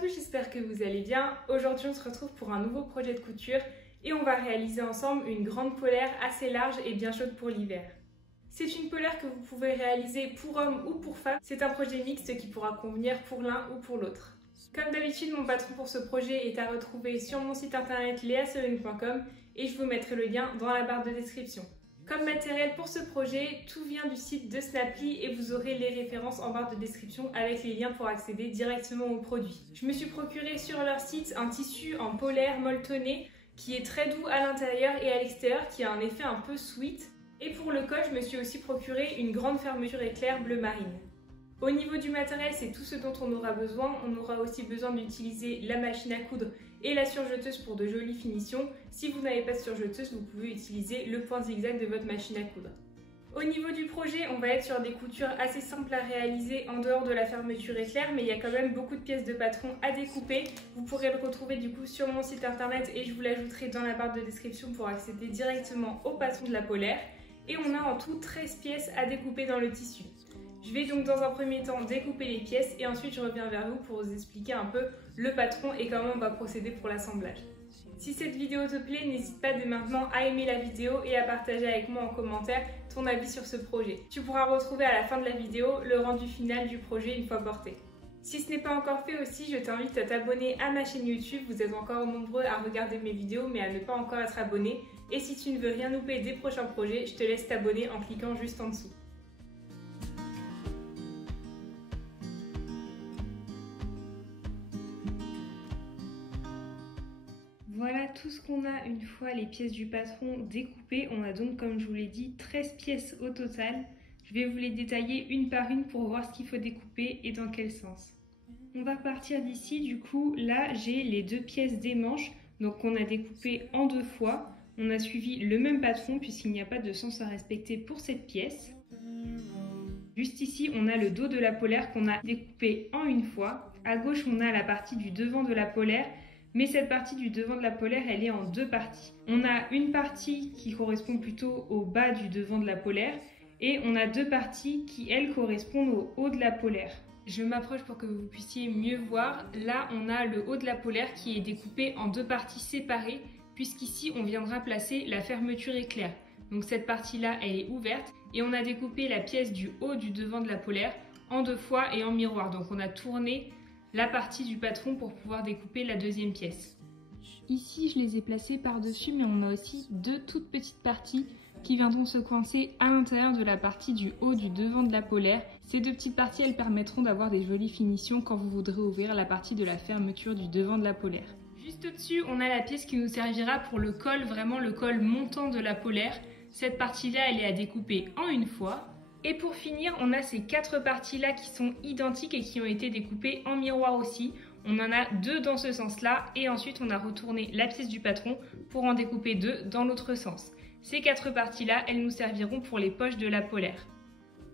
tous, j'espère que vous allez bien. Aujourd'hui on se retrouve pour un nouveau projet de couture et on va réaliser ensemble une grande polaire assez large et bien chaude pour l'hiver. C'est une polaire que vous pouvez réaliser pour homme ou pour femme. C'est un projet mixte qui pourra convenir pour l'un ou pour l'autre. Comme d'habitude, mon patron pour ce projet est à retrouver sur mon site internet leaseline.com et je vous mettrai le lien dans la barre de description. Comme matériel pour ce projet, tout vient du site de Snaply et vous aurez les références en barre de description avec les liens pour accéder directement aux produits. Je me suis procuré sur leur site un tissu en polaire molletonné qui est très doux à l'intérieur et à l'extérieur, qui a un effet un peu sweat. Et pour le col, je me suis aussi procuré une grande fermeture éclair bleu marine. Au niveau du matériel, c'est tout ce dont on aura besoin. On aura aussi besoin d'utiliser la machine à coudre et la surjeteuse pour de jolies finitions. Si vous n'avez pas de surjeteuse, vous pouvez utiliser le point zigzag de votre machine à coudre. Au niveau du projet, on va être sur des coutures assez simples à réaliser en dehors de la fermeture éclair, mais il y a quand même beaucoup de pièces de patron à découper. Vous pourrez le retrouver du coup sur mon site internet et je vous l'ajouterai dans la barre de description pour accéder directement au patron de la polaire. Et on a en tout 13 pièces à découper dans le tissu. Je vais donc dans un premier temps découper les pièces et ensuite je reviens vers vous pour vous expliquer un peu le patron et comment on va procéder pour l'assemblage. Si cette vidéo te plaît, n'hésite pas dès maintenant à aimer la vidéo et à partager avec moi en commentaire ton avis sur ce projet. Tu pourras retrouver à la fin de la vidéo le rendu final du projet une fois porté. Si ce n'est pas encore fait aussi, je t'invite à t'abonner à ma chaîne YouTube. Vous êtes encore nombreux à regarder mes vidéos mais à ne pas encore être abonné. Et si tu ne veux rien louper des prochains projets, je te laisse t'abonner en cliquant juste en dessous. Voilà tout ce qu'on a une fois les pièces du patron découpées. On a donc, comme je vous l'ai dit, 13 pièces au total. Je vais vous les détailler une par une pour voir ce qu'il faut découper et dans quel sens. On va partir d'ici, du coup, là j'ai les deux pièces des manches. Donc on a découpé en deux fois. On a suivi le même patron puisqu'il n'y a pas de sens à respecter pour cette pièce. Juste ici, on a le dos de la polaire qu'on a découpé en une fois. À gauche, on a la partie du devant de la polaire. Mais cette partie du devant de la polaire, elle est en deux parties. On a une partie qui correspond plutôt au bas du devant de la polaire et on a deux parties qui, elles, correspondent au haut de la polaire. Je m'approche pour que vous puissiez mieux voir. Là, on a le haut de la polaire qui est découpé en deux parties séparées puisqu'ici, on viendra placer la fermeture éclair. Donc cette partie-là, elle est ouverte et on a découpé la pièce du haut du devant de la polaire en deux fois et en miroir. Donc on a tourné la partie du patron pour pouvoir découper la deuxième pièce. Ici, je les ai placées par-dessus, mais on a aussi deux toutes petites parties qui viendront se coincer à l'intérieur de la partie du haut du devant de la polaire. Ces deux petites parties, elles permettront d'avoir des jolies finitions quand vous voudrez ouvrir la partie de la fermeture du devant de la polaire. Juste au-dessus, on a la pièce qui nous servira pour le col, vraiment le col montant de la polaire. Cette partie-là, elle est à découper en une fois. Et pour finir, on a ces quatre parties-là qui sont identiques et qui ont été découpées en miroir aussi. On en a deux dans ce sens-là et ensuite on a retourné la pièce du patron pour en découper deux dans l'autre sens. Ces quatre parties-là, elles nous serviront pour les poches de la polaire.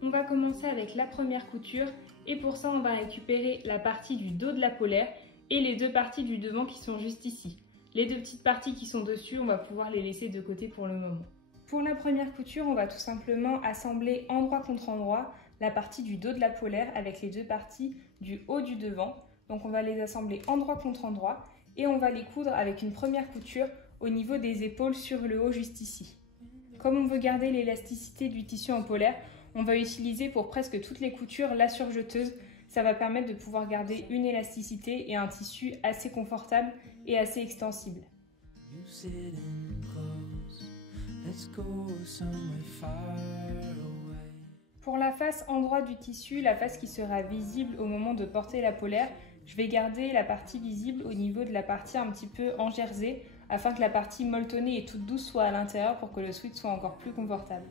On va commencer avec la première couture et pour ça, on va récupérer la partie du dos de la polaire et les deux parties du devant qui sont juste ici. Les deux petites parties qui sont dessus, on va pouvoir les laisser de côté pour le moment. Pour la première couture, on va tout simplement assembler endroit contre endroit la partie du dos de la polaire avec les deux parties du haut du devant. Donc on va les assembler endroit contre endroit et on va les coudre avec une première couture au niveau des épaules sur le haut juste ici. Comme on veut garder l'élasticité du tissu en polaire, on va utiliser pour presque toutes les coutures la surjeteuse. Ça va permettre de pouvoir garder une élasticité et un tissu assez confortable et assez extensible. Pour la face endroit du tissu, la face qui sera visible au moment de porter la polaire, je vais garder la partie visible au niveau de la partie un petit peu en jersey afin que la partie molletonnée et toute douce soit à l'intérieur pour que le sweat soit encore plus confortable.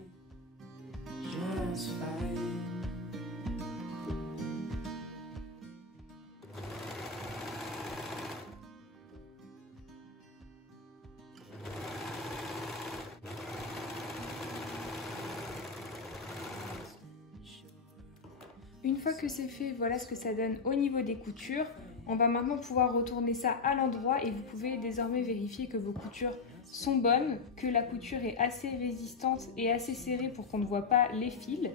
Une fois que c'est fait, voilà ce que ça donne au niveau des coutures. On va maintenant pouvoir retourner ça à l'endroit et vous pouvez désormais vérifier que vos coutures sont bonnes, que la couture est assez résistante et assez serrée pour qu'on ne voit pas les fils.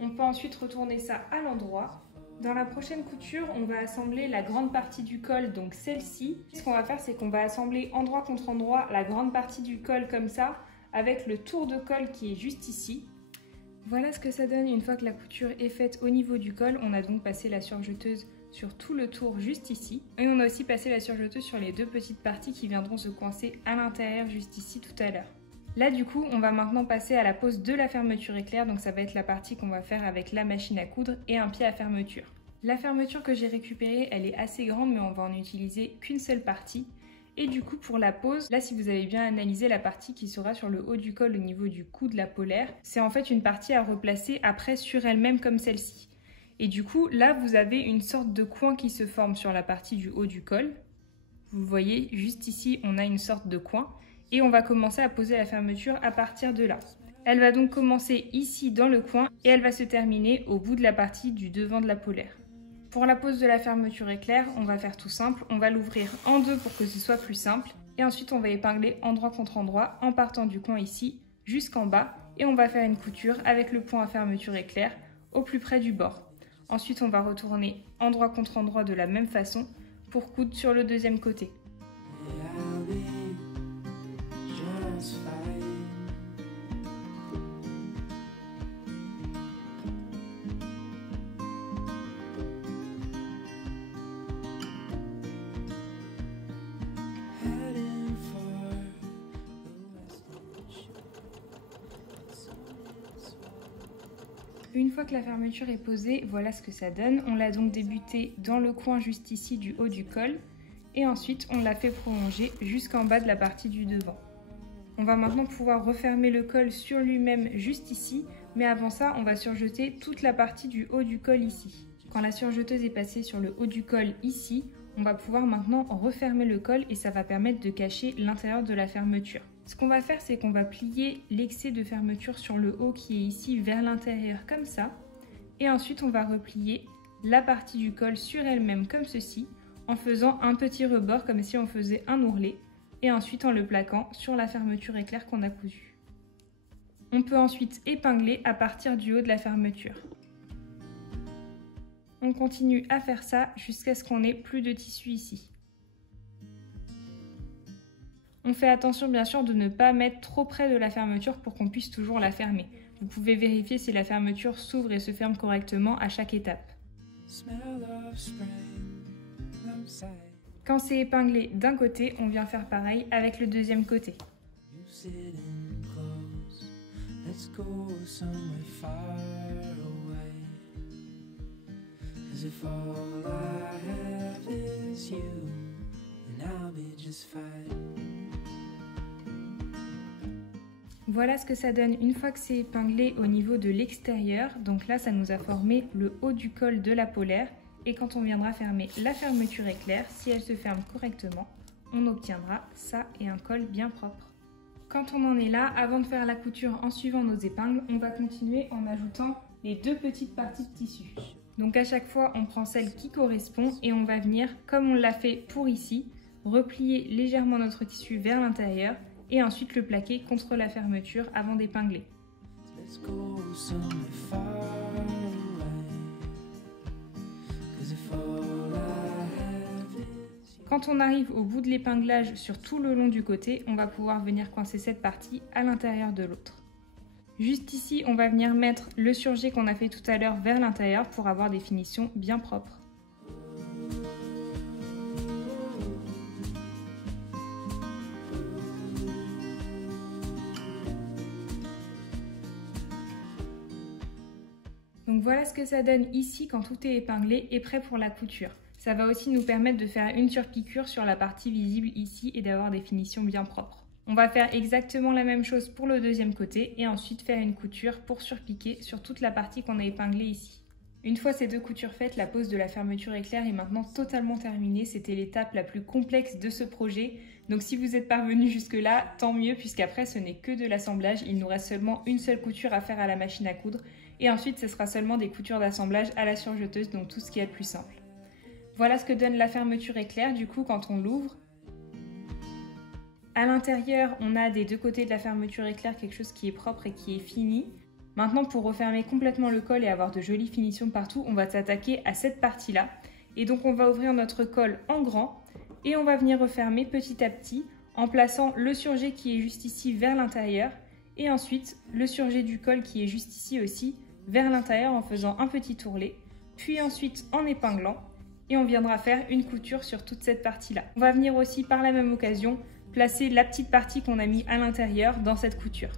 On peut ensuite retourner ça à l'endroit Dans la prochaine couture, on va assembler la grande partie du col, donc celle-ci. Ce qu'on va faire, c'est qu'on va assembler endroit contre endroit la grande partie du col comme ça, avec le tour de col qui est juste ici. Voilà ce que ça donne une fois que la couture est faite au niveau du col. On a donc passé la surjeteuse sur tout le tour juste ici. Et on a aussi passé la surjeteuse sur les deux petites parties qui viendront se coincer à l'intérieur juste ici tout à l'heure. Là du coup, on va maintenant passer à la pose de la fermeture éclair, donc ça va être la partie qu'on va faire avec la machine à coudre et un pied à fermeture. La fermeture que j'ai récupérée, elle est assez grande mais on va en utiliser qu'une seule partie. Et du coup pour la pose, là si vous avez bien analysé la partie qui sera sur le haut du col au niveau du cou de la polaire, c'est en fait une partie à replacer après sur elle-même comme celle-ci. Et du coup là vous avez une sorte de coin qui se forme sur la partie du haut du col. Vous voyez juste ici on a une sorte de coin. Et on va commencer à poser la fermeture à partir de là. Elle va donc commencer ici dans le coin et elle va se terminer au bout de la partie du devant de la polaire. Pour la pose de la fermeture éclair, on va faire tout simple, on va l'ouvrir en deux pour que ce soit plus simple et ensuite on va épingler endroit contre endroit en partant du coin ici jusqu'en bas et on va faire une couture avec le point à fermeture éclair au plus près du bord. Ensuite on va retourner endroit contre endroit de la même façon pour coudre sur le deuxième côté. Une fois que la fermeture est posée, voilà ce que ça donne. On l'a donc débuté dans le coin juste ici du haut du col et ensuite on l'a fait prolonger jusqu'en bas de la partie du devant. On va maintenant pouvoir refermer le col sur lui-même juste ici, mais avant ça on va surjeter toute la partie du haut du col ici. Quand la surjeteuse est passée sur le haut du col ici, on va pouvoir maintenant refermer le col et ça va permettre de cacher l'intérieur de la fermeture. Ce qu'on va faire, c'est qu'on va plier l'excès de fermeture sur le haut qui est ici vers l'intérieur comme ça. Et ensuite, on va replier la partie du col sur elle-même comme ceci, en faisant un petit rebord comme si on faisait un ourlet. Et ensuite en le plaquant sur la fermeture éclair qu'on a cousue. On peut ensuite épingler à partir du haut de la fermeture. On continue à faire ça jusqu'à ce qu'on ait plus de tissu ici. On fait attention bien sûr de ne pas mettre trop près de la fermeture pour qu'on puisse toujours la fermer. Vous pouvez vérifier si la fermeture s'ouvre et se ferme correctement à chaque étape. Quand c'est épinglé d'un côté, on vient faire pareil avec le deuxième côté. Voilà ce que ça donne une fois que c'est épinglé au niveau de l'extérieur. Donc là, ça nous a formé le haut du col de la polaire. Et quand on viendra fermer la fermeture éclair, si elle se ferme correctement, on obtiendra ça et un col bien propre. Quand on en est là, avant de faire la couture en suivant nos épingles, on va continuer en ajoutant les deux petites parties de tissu. Donc à chaque fois, on prend celle qui correspond et on va venir, comme on l'a fait pour ici, replier légèrement notre tissu vers l'intérieur et ensuite le plaquer contre la fermeture avant d'épingler. Quand on arrive au bout de l'épinglage sur tout le long du côté, on va pouvoir venir coincer cette partie à l'intérieur de l'autre. Juste ici, on va venir mettre le surjet qu'on a fait tout à l'heure vers l'intérieur pour avoir des finitions bien propres. Donc voilà ce que ça donne ici quand tout est épinglé et prêt pour la couture. Ça va aussi nous permettre de faire une surpiqûre sur la partie visible ici et d'avoir des finitions bien propres. On va faire exactement la même chose pour le deuxième côté et ensuite faire une couture pour surpiquer sur toute la partie qu'on a épinglée ici. Une fois ces deux coutures faites, la pose de la fermeture éclair est maintenant totalement terminée. C'était l'étape la plus complexe de ce projet. Donc si vous êtes parvenu jusque là, tant mieux puisqu'après ce n'est que de l'assemblage. Il nous reste seulement une seule couture à faire à la machine à coudre. Et ensuite ce sera seulement des coutures d'assemblage à la surjeteuse, donc tout ce qui est le plus simple. Voilà ce que donne la fermeture éclair du coup quand on l'ouvre. À l'intérieur, on a des deux côtés de la fermeture éclair quelque chose qui est propre et qui est fini. Maintenant, pour refermer complètement le col et avoir de jolies finitions partout, on va s'attaquer à cette partie-là. Et donc on va ouvrir notre col en grand et on va venir refermer petit à petit en plaçant le surjet qui est juste ici vers l'intérieur et ensuite le surjet du col qui est juste ici aussi vers l'intérieur en faisant un petit tourlet, puis ensuite en épinglant et on viendra faire une couture sur toute cette partie-là. On va venir aussi par la même occasion placer la petite partie qu'on a mis à l'intérieur dans cette couture.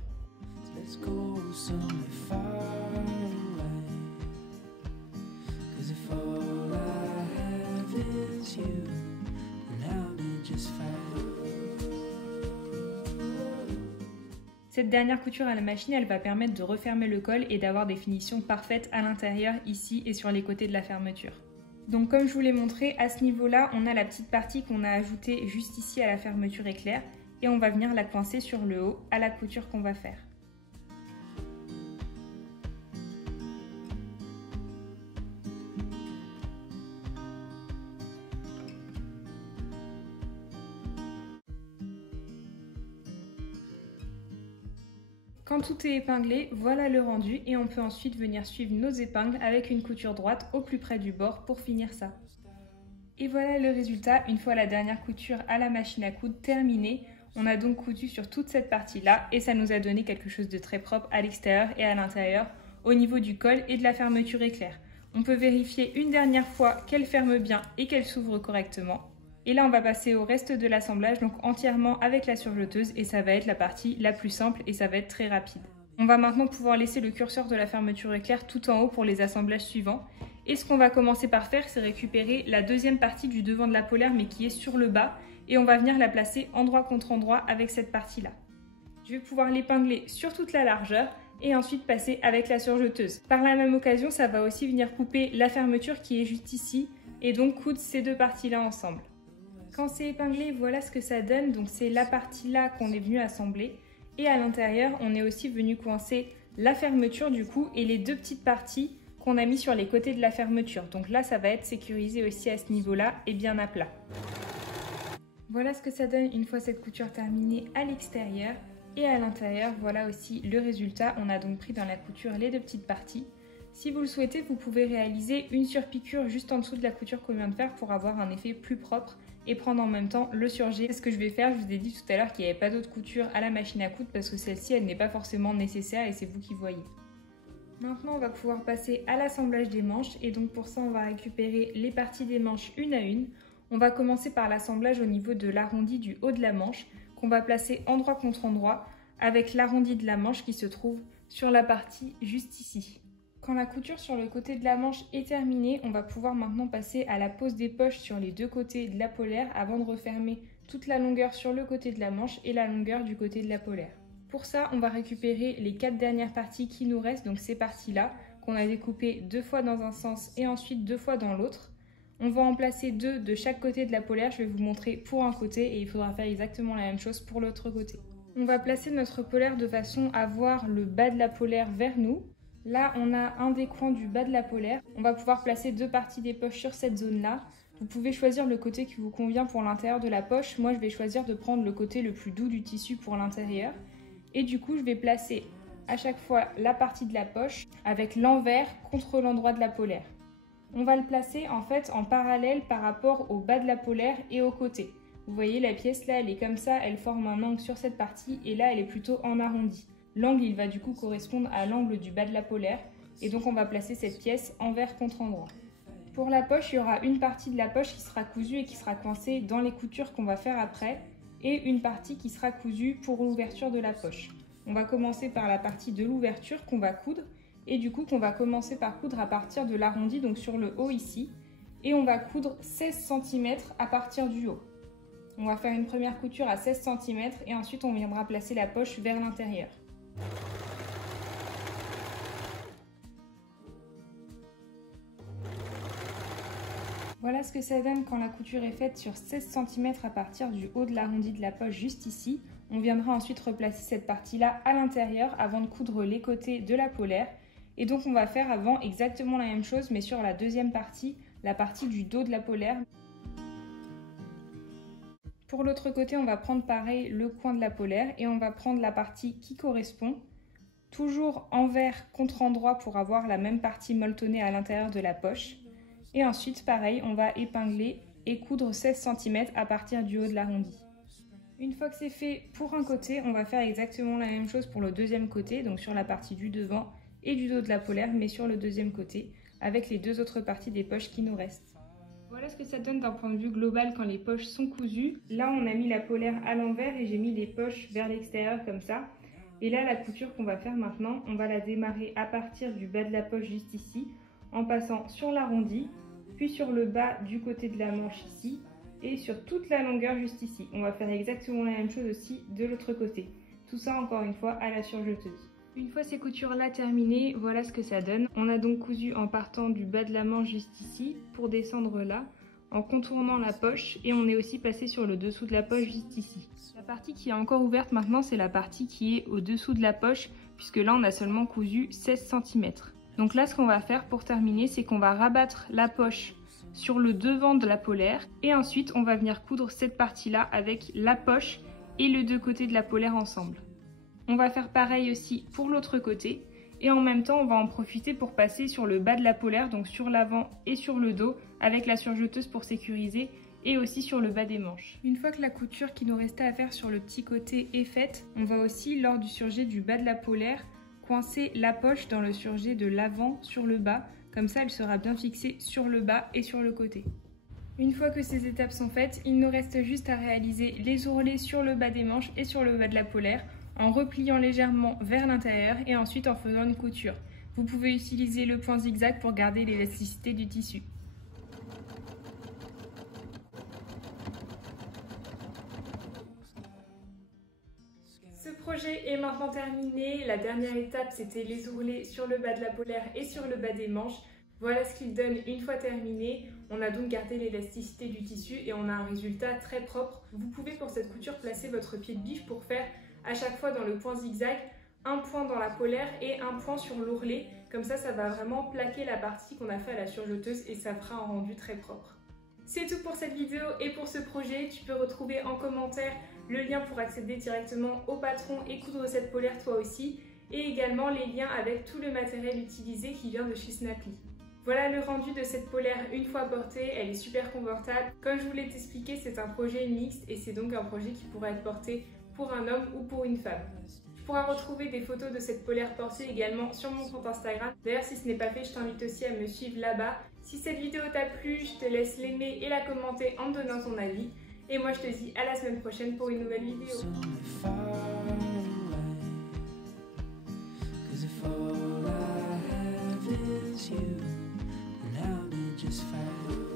Cette dernière couture à la machine, elle va permettre de refermer le col et d'avoir des finitions parfaites à l'intérieur, ici et sur les côtés de la fermeture. Donc comme je vous l'ai montré, à ce niveau-là, on a la petite partie qu'on a ajoutée juste ici à la fermeture éclair et on va venir la coincer sur le haut à la couture qu'on va faire. Quand tout est épinglé, voilà le rendu et on peut ensuite venir suivre nos épingles avec une couture droite au plus près du bord pour finir ça. Et voilà le résultat, une fois la dernière couture à la machine à coudre terminée. On a donc cousu sur toute cette partie-là et ça nous a donné quelque chose de très propre à l'extérieur et à l'intérieur au niveau du col et de la fermeture éclair. On peut vérifier une dernière fois qu'elle ferme bien et qu'elle s'ouvre correctement. Et là, on va passer au reste de l'assemblage, donc entièrement avec la surjeteuse et ça va être la partie la plus simple et ça va être très rapide. On va maintenant pouvoir laisser le curseur de la fermeture éclair tout en haut pour les assemblages suivants. Et ce qu'on va commencer par faire, c'est récupérer la deuxième partie du devant de la polaire mais qui est sur le bas et on va venir la placer endroit contre endroit avec cette partie-là. Je vais pouvoir l'épingler sur toute la largeur et ensuite passer avec la surjeteuse. Par la même occasion, ça va aussi venir couper la fermeture qui est juste ici et donc coudre ces deux parties-là ensemble. Quand c'est épinglé, voilà ce que ça donne. Donc c'est la partie là qu'on est venu assembler. Et à l'intérieur, on est aussi venu coincer la fermeture du coup et les deux petites parties qu'on a mis sur les côtés de la fermeture. Donc là, ça va être sécurisé aussi à ce niveau-là et bien à plat. Voilà ce que ça donne une fois cette couture terminée à l'extérieur. Et à l'intérieur, voilà aussi le résultat. On a donc pris dans la couture les deux petites parties. Si vous le souhaitez, vous pouvez réaliser une surpiqûre juste en dessous de la couture qu'on vient de faire pour avoir un effet plus propre et prendre en même temps le surjet. C'est ce que je vais faire. Je vous ai dit tout à l'heure qu'il n'y avait pas d'autre couture à la machine à coudre parce que celle-ci, elle n'est pas forcément nécessaire et c'est vous qui voyez. Maintenant, on va pouvoir passer à l'assemblage des manches et donc pour ça, on va récupérer les parties des manches une à une. On va commencer par l'assemblage au niveau de l'arrondi du haut de la manche qu'on va placer endroit contre endroit avec l'arrondi de la manche qui se trouve sur la partie juste ici. Quand la couture sur le côté de la manche est terminée, on va pouvoir maintenant passer à la pose des poches sur les deux côtés de la polaire avant de refermer toute la longueur sur le côté de la manche et la longueur du côté de la polaire. Pour ça, on va récupérer les 4 dernières parties qui nous restent, donc ces parties-là, qu'on a découpées 2 fois dans un sens et ensuite 2 fois dans l'autre. On va en placer 2 de chaque côté de la polaire, je vais vous montrer pour un côté et il faudra faire exactement la même chose pour l'autre côté. On va placer notre polaire de façon à voir le bas de la polaire vers nous. Là, on a un des coins du bas de la polaire. On va pouvoir placer 2 parties des poches sur cette zone-là. Vous pouvez choisir le côté qui vous convient pour l'intérieur de la poche. Moi, je vais choisir de prendre le côté le plus doux du tissu pour l'intérieur. Et du coup, je vais placer à chaque fois la partie de la poche avec l'envers contre l'endroit de la polaire. On va le placer en fait en parallèle par rapport au bas de la polaire et au côté. Vous voyez, la pièce là, elle est comme ça, elle forme un angle sur cette partie et là, elle est plutôt en arrondi. L'angle, il va du coup correspondre à l'angle du bas de la polaire et donc on va placer cette pièce envers contre endroit. Pour la poche, il y aura une partie de la poche qui sera cousue et qui sera coincée dans les coutures qu'on va faire après et une partie qui sera cousue pour l'ouverture de la poche. On va commencer par la partie de l'ouverture qu'on va coudre et du coup qu'on va commencer par coudre à partir de l'arrondi, donc sur le haut ici, et on va coudre 16 cm à partir du haut. On va faire une première couture à 16 cm et ensuite on viendra placer la poche vers l'intérieur. Voilà ce que ça donne quand la couture est faite sur 16 cm à partir du haut de l'arrondi de la poche juste ici. On viendra ensuite replacer cette partie-là à l'intérieur avant de coudre les côtés de la polaire. Et donc on va faire avant exactement la même chose mais sur la deuxième partie, la partie du dos de la polaire. Pour l'autre côté, on va prendre pareil le coin de la polaire et on va prendre la partie qui correspond toujours envers contre endroit pour avoir la même partie molletonnée à l'intérieur de la poche. Et ensuite, pareil, on va épingler et coudre 16 cm à partir du haut de l'arrondi. Une fois que c'est fait pour un côté, on va faire exactement la même chose pour le deuxième côté, donc sur la partie du devant et du dos de la polaire, mais sur le deuxième côté, avec les deux autres parties des poches qui nous restent. Voilà ce que ça donne d'un point de vue global quand les poches sont cousues. Là, on a mis la polaire à l'envers et j'ai mis les poches vers l'extérieur comme ça. Et là, la couture qu'on va faire maintenant, on va la démarrer à partir du bas de la poche juste ici, en passant sur l'arrondi, puis sur le bas du côté de la manche ici, et sur toute la longueur juste ici. On va faire exactement la même chose aussi de l'autre côté. Tout ça encore une fois à la surjeteuse. Une fois ces coutures là terminées, voilà ce que ça donne. On a donc cousu en partant du bas de la manche juste ici pour descendre là, en contournant la poche, et on est aussi passé sur le dessous de la poche juste ici. La partie qui est encore ouverte maintenant, c'est la partie qui est au dessous de la poche, puisque là on a seulement cousu 16 cm. Donc là ce qu'on va faire pour terminer, c'est qu'on va rabattre la poche sur le devant de la polaire et ensuite on va venir coudre cette partie là avec la poche et les deux côtés de la polaire ensemble. On va faire pareil aussi pour l'autre côté et en même temps on va en profiter pour passer sur le bas de la polaire, donc sur l'avant et sur le dos avec la surjeteuse pour sécuriser et aussi sur le bas des manches. Une fois que la couture qui nous restait à faire sur le petit côté est faite, on va aussi lors du surjet du bas de la polaire coincer la poche dans le surjet de l'avant sur le bas, comme ça elle sera bien fixée sur le bas et sur le côté. Une fois que ces étapes sont faites, il nous reste juste à réaliser les ourlets sur le bas des manches et sur le bas de la polaire en repliant légèrement vers l'intérieur et ensuite en faisant une couture. Vous pouvez utiliser le point zigzag pour garder l'élasticité du tissu. Ce projet est maintenant terminé. La dernière étape, c'était les ourlets sur le bas de la polaire et sur le bas des manches. Voilà ce qu'il donne une fois terminé. On a donc gardé l'élasticité du tissu et on a un résultat très propre. Vous pouvez pour cette couture placer votre pied de biche pour faire à chaque fois dans le point zigzag un point dans la polaire et un point sur l'ourlet. Comme ça, ça va vraiment plaquer la partie qu'on a fait à la surjeteuse et ça fera un rendu très propre. C'est tout pour cette vidéo et pour ce projet. Tu peux retrouver en commentaire le lien pour accéder directement au patron et coudre cette polaire toi aussi, et également les liens avec tout le matériel utilisé qui vient de chez Snapply. Voilà le rendu de cette polaire une fois portée, elle est super confortable. Comme je vous l'ai expliqué, c'est un projet mixte et c'est donc un projet qui pourra être porté pour un homme ou pour une femme. Tu pourras retrouver des photos de cette polaire portée également sur mon compte Instagram. D'ailleurs, si ce n'est pas fait, je t'invite aussi à me suivre là-bas. Si cette vidéo t'a plu, je te laisse l'aimer et la commenter en me donnant ton avis. Et moi, je te dis à la semaine prochaine pour une nouvelle vidéo. Just fine.